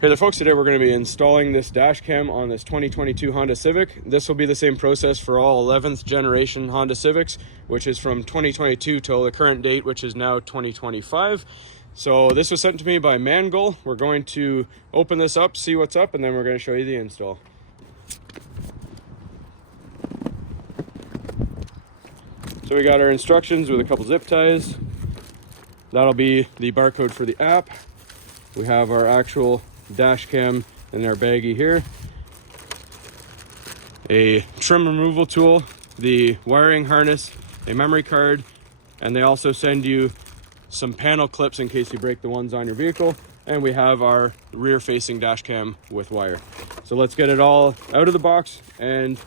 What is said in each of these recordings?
Hey there folks, today we're going to be installing this dash cam on this 2022 Honda Civic. This will be the same process for all 11th generation Honda Civics, which is from 2022 till the current date, which is now 2025. So this was sent to me by Mangoal. We're going to open this up, see what's up, and then we're going to show you the install. So we got our instructions with a couple zip ties. That'll be the barcode for the app. We have our actual dash cam in our baggie here, a trim removal tool, the wiring harness, a memory card, and they also send you some panel clips in case you break the ones on your vehicle. And we have our rear facing dash cam with wire. So let's get it all out of the box and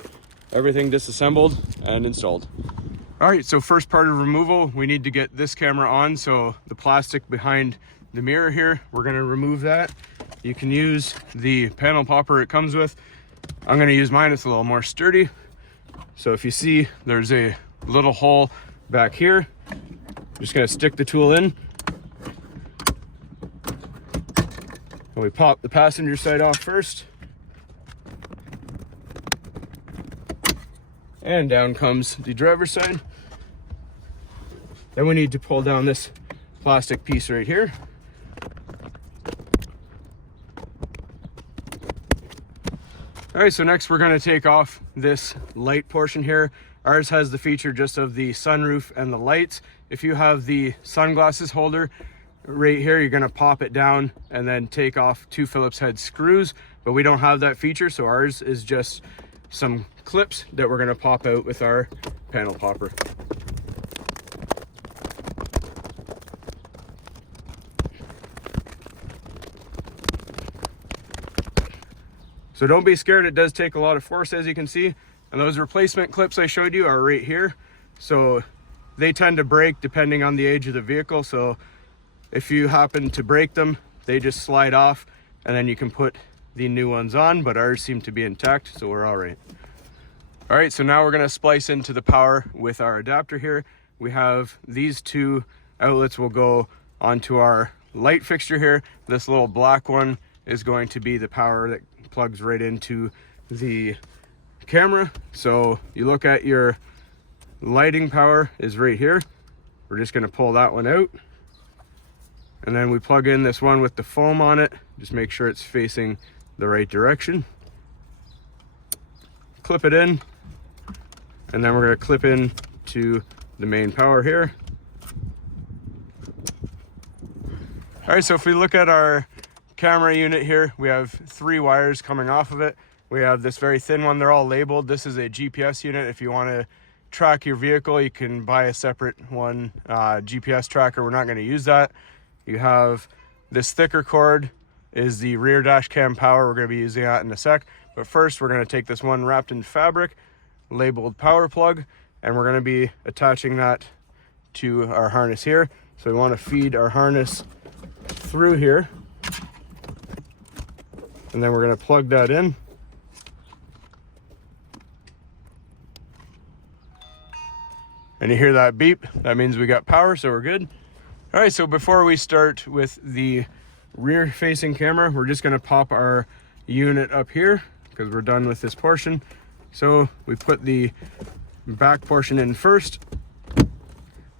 everything disassembled and installed. All right, so first part of removal, we need to get this camera on. So the plastic behind the mirror here, we're going to remove that. You can use the panel popper it comes with. I'm going to use mine, it's a little more sturdy. So if you see there's a little hole back here, I'm just going to stick the tool in. And we pop the passenger side off first. And down comes the driver's side. Then we need to pull down this plastic piece right here. All right, so next we're going to take off this light portion here. Ours has the feature just of the sunroof and the lights. If you have the sunglasses holder right here, you're going to pop it down and then take off 2 Phillips head screws, but we don't have that feature, so ours is just some clips that we're going to pop out with our panel popper. So don't be scared, it does take a lot of force, as you can see. And those replacement clips I showed you are right here. So they tend to break depending on the age of the vehicle. So if you happen to break them, they just slide off and then you can put the new ones on, but ours seem to be intact, so we're all right. All right, so now we're gonna splice into the power with our adapter here. We have these 2 outlets will go onto our light fixture here. This little black one is going to be the power that plugs right into the camera. So you look at your lighting power is right here. We're just going to pull that one out, and then we plug in this one with the foam on it. Just make sure it's facing the right direction. Clip it in, and then we're going to clip in to the main power here. All right, so if we look at our camera unit here, we have 3 wires coming off of it. We have this very thin one, they're all labeled. This is a GPS unit. If you want to track your vehicle, you can buy a separate one, GPS tracker. We're not going to use that. You have this thicker cord is the rear dash cam power. We're going to be using that in a sec, but first we're going to take this one wrapped in fabric labeled power plug, and we're going to be attaching that to our harness here. So we want to feed our harness through here, and then we're going to plug that in. And you hear that beep, that means we got power, so we're good. All right, so before we start with the rear facing camera, we're just going to pop our unit up here because we're done with this portion. So we put the back portion in first,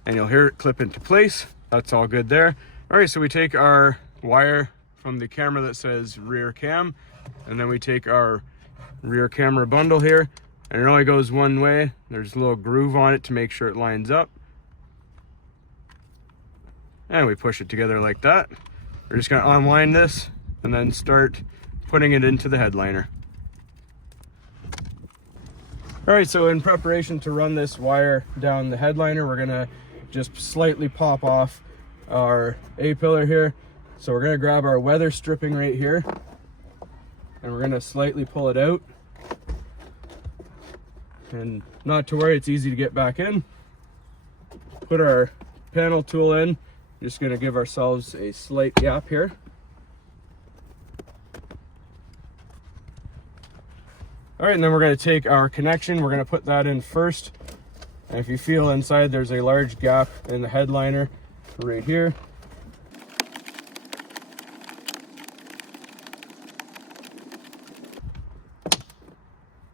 and you'll hear it clip into place. That's all good there. All right, so we take our wire from the camera that says rear cam, and then we take our rear camera bundle here, and it only goes one way. There's a little groove on it to make sure it lines up, and we push it together like that. We're just going to unwind this and then start putting it into the headliner. All right, so in preparation to run this wire down the headliner, we're going to just slightly pop off our A-pillar here. So we're going to grab our weather stripping right here, and we're going to slightly pull it out. And not to worry, it's easy to get back in. Put our panel tool in. Just going to give ourselves a slight gap here. All right, and then we're going to take our connection. We're going to put that in first. And if you feel inside, there's a large gap in the headliner right here.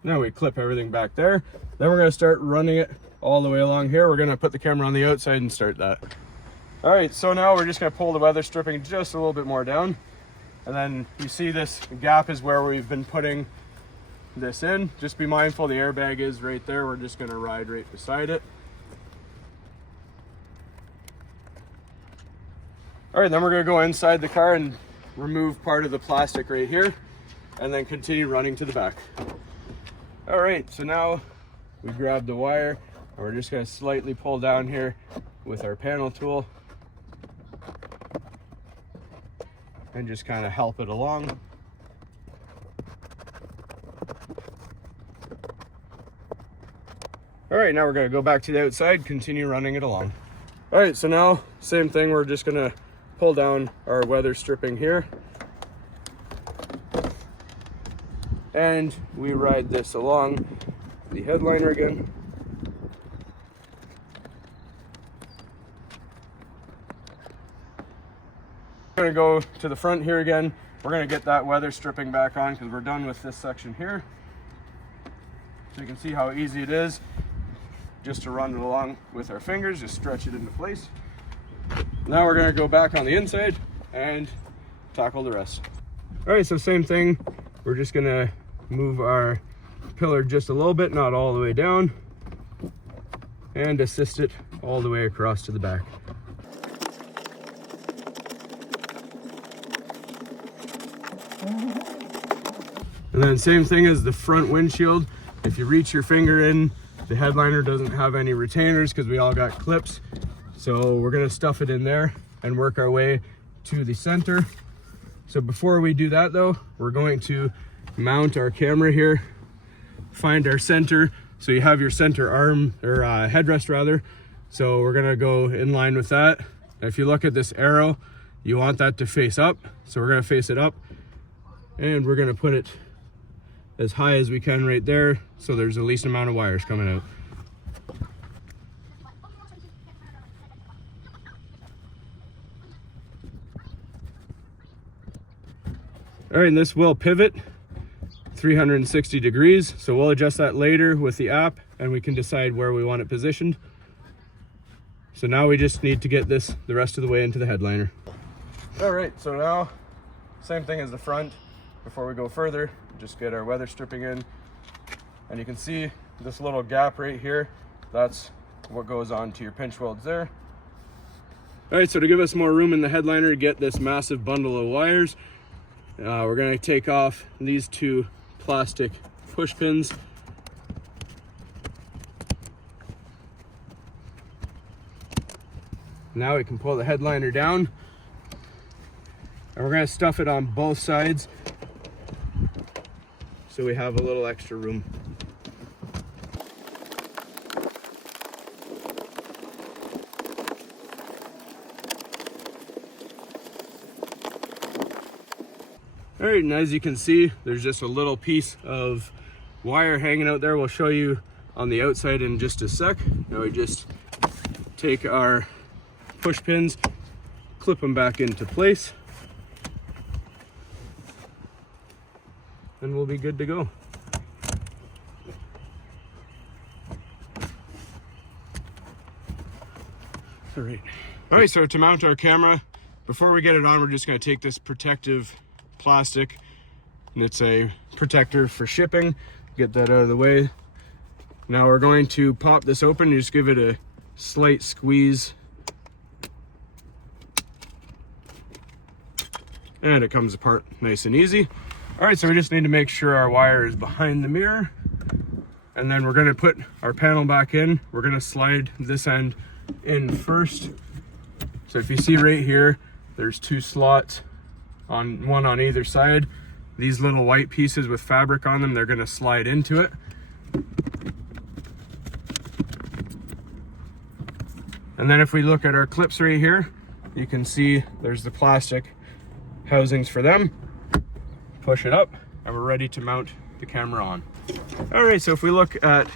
Now we clip everything back there. Then we're gonna start running it all the way along here. We're gonna put the camera on the outside and start that. All right, so now we're just gonna pull the weather stripping just a little bit more down. And then you see this gap is where we've been putting this in. Just be mindful the airbag is right there. We're just gonna ride right beside it. All right, then we're gonna go inside the car and remove part of the plastic right here and then continue running to the back. All right, so now we grab the wire and we're just gonna slightly pull down here with our panel tool and just kind of help it along. All right, now we're gonna go back to the outside, continue running it along. All right, so now same thing, we're just gonna pull down our weather stripping here. And we ride this along the headliner again. We're gonna go to the front here again. We're gonna get that weather stripping back on because we're done with this section here. So you can see how easy it is just to run it along with our fingers, just stretch it into place. Now we're gonna go back on the inside and tackle the rest. All right, so same thing. We're just gonna move our pillar just a little bit, not all the way down, and assist it all the way across to the back. And then same thing as the front windshield. If you reach your finger in, the headliner doesn't have any retainers because we all got clips. So we're gonna stuff it in there and work our way to the center. So before we do that though, we're going to mount our camera here, find our center. So you have your center arm, or headrest rather. So we're gonna go in line with that. If you look at this arrow, you want that to face up. So we're gonna face it up and we're gonna put it as high as we can right there. So there's the least amount of wires coming out. All right, and this will pivot 360 degrees. So we'll adjust that later with the app and we can decide where we want it positioned. So now we just need to get this the rest of the way into the headliner. All right, so now same thing as the front. Before we go further, just get our weather stripping in. And you can see this little gap right here. That's what goes on to your pinch welds there. All right, so to give us more room in the headliner to get this massive bundle of wires, we're gonna take off these two plastic push pins. Now we can pull the headliner down and we're gonna stuff it on both sides so we have a little extra room. All right, and as you can see, there's just a little piece of wire hanging out there. We'll show you on the outside in just a sec. Now we just take our push pins, clip them back into place, and we'll be good to go. All right, so to mount our camera, before we get it on, we're just gonna take this protective plastic, and it's a protector for shipping. Get that out of the way. Now we're going to pop this open. You just give it a slight squeeze and it comes apart nice and easy. All right, so we just need to make sure our wire is behind the mirror, and then we're going to put our panel back in. We're going to slide this end in first. So if you see right here, there's two slots, one on either side. These little white pieces with fabric on them, they're gonna slide into it. And then if we look at our clips right here, you can see there's the plastic housings for them. Push it up and we're ready to mount the camera on. All right, so if we look at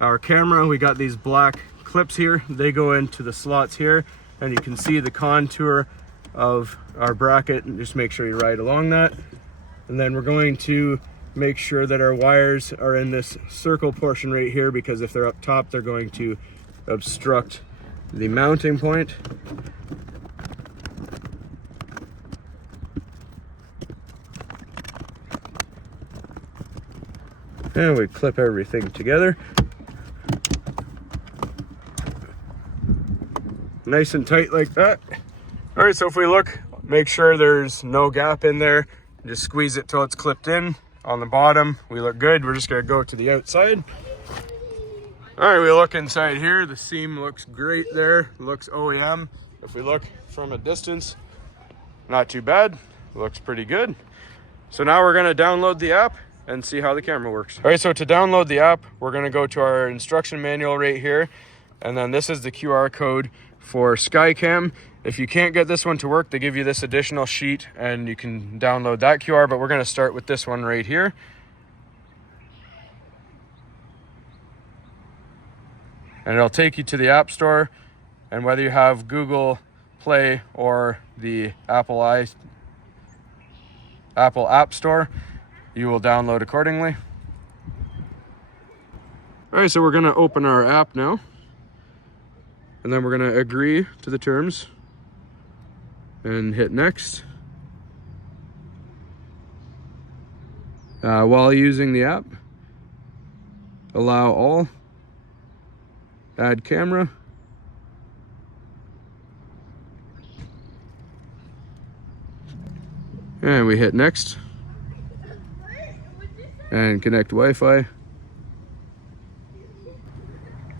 our camera, we got these black clips here. They go into the slots here, and you can see the contour of our bracket, and just make sure you ride along that. And then we're going to make sure that our wires are in this circle portion right here, because if they're up top, they're going to obstruct the mounting point. And we clip everything together. Nice and tight like that. All right, so if we look, make sure there's no gap in there. Just squeeze it till it's clipped in. On the bottom, we look good. We're just gonna go to the outside. All right, we look inside here. The seam looks great there. Looks OEM. If we look from a distance, not too bad. Looks pretty good. So now we're gonna download the app and see how the camera works. All right, so to download the app, we're gonna go to our instruction manual right here. And then this is the QR code for Skycam. If you can't get this one to work, they give you this additional sheet and you can download that QR, but we're gonna start with this one right here. And it'll take you to the App Store, and whether you have Google Play or the Apple App Store, you will download accordingly. All right, so we're gonna open our app now. And then we're gonna agree to the terms and hit next. While using the app, allow all, add camera, and we hit next and connect Wi-Fi.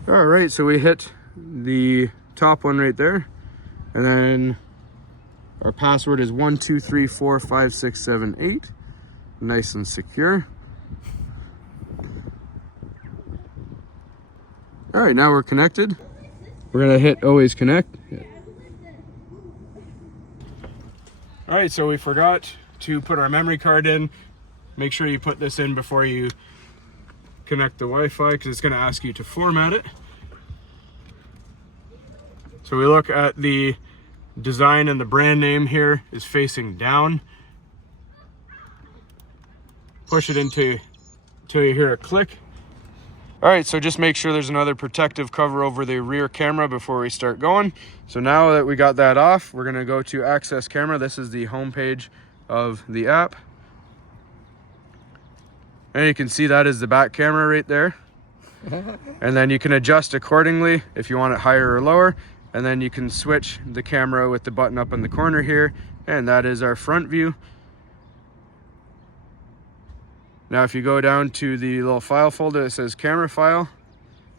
All right, so we hit the top one right there, and then our password is 12345678. Nice and secure. All right, now we're connected. We're gonna hit always connect. All right, so we forgot to put our memory card in. Make sure you put this in before you connect the Wi-Fi, because it's gonna ask you to format it. So we look at the design, and the brand name here is facing down. Push it into till you hear a click. All right, so just make sure there's another protective cover over the rear camera before we start going. So now that we got that off, we're gonna go to access camera. This is the home page of the app. And you can see that is the back camera right there. And then you can adjust accordingly if you want it higher or lower. And then you can switch the camera with the button up in the corner here. And that is our front view. Now, if you go down to the little file folder that says camera file,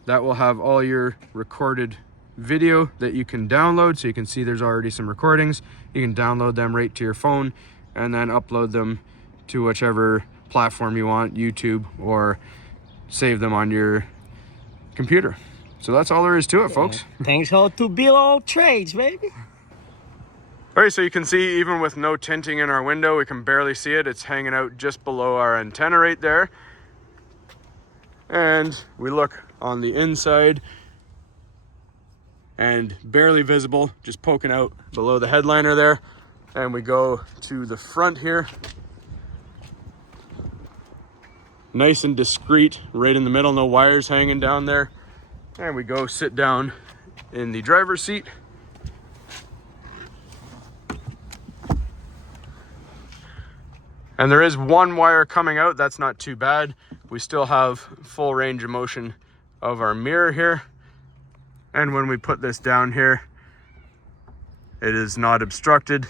that will have all your recorded video that you can download. So you can see there's already some recordings. You can download them right to your phone and then upload them to whichever platform you want, YouTube, or save them on your computer. So that's all there is to it, folks. Thanks all to Bill All Trades, baby. All right, so you can see even with no tinting in our window, we can barely see it. It's hanging out just below our antenna right there. And we look on the inside, and barely visible, just poking out below the headliner there. And we go to the front here. Nice and discreet, right in the middle, no wires hanging down there. And we go sit down in the driver's seat. And there is one wire coming out, that's not too bad. We still have full range of motion of our mirror here. And when we put this down here, it is not obstructed.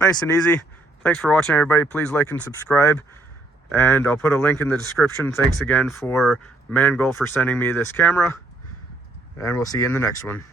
Nice and easy. Thanks for watching, everybody. Please like and subscribe. And I'll put a link in the description. Thanks again for Mangoal for sending me this camera. And we'll see you in the next one.